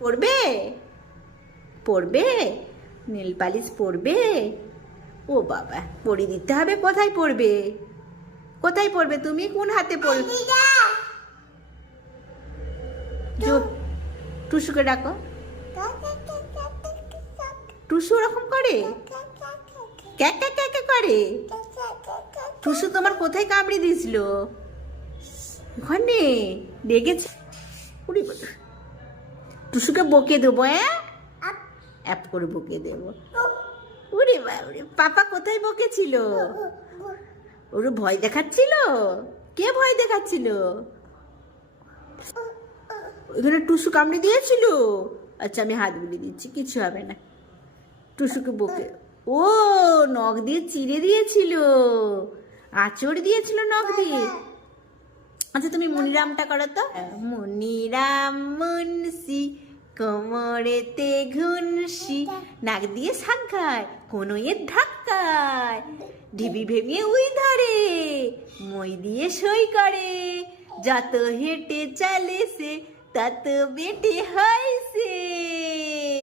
পড়বে? পড়বে? Nail polish পড়বে? ও বাবা, পরিয়ে দিতে হবে। কোথায় পড়বে? কোথায় পড়বে তুমি? কোন হাতে পড়বে? টুসুকে ডাকো। টুসু ওরকম করে? ক্যাক ক্যাক ক্যাক ক্যাক করে? টুসু তোমার কোথায় কামড়ে দিয়েছিল? ওখানে লেগেছে? উড়ি বলে টুসুকে বকে দেবো। অ্যাপ করে বকে দেবো। উড়ে বাবরে, পাপা কোথায় বকেছিল? ওর ভয় দেখাচ্ছিল? কে ভয় দেখাচ্ছিল? ওইখানে টুসু কামড়ে দিয়েছিল? আচ্ছা, আমি হাত বুলিয়ে দিচ্ছি, কিছু হবে না। টুসুকে বকে, ও নখ দিয়ে চিড়ে দিয়েছিল, আঁচড় দিয়েছিল নখ দিয়ে। আচ্ছা, তুমি মনিরামটা করো তো। মনিরাম মুন্সি কোমরেতে ঘুনসি, নাক দিয়ে শাক খায়, কোনো এর ধাক্কায়, ঢিবি ভেঙে উই ধরে, মই দিয়ে সই করে, যত হেঁটে চলে সে তত বেটে হয় সে।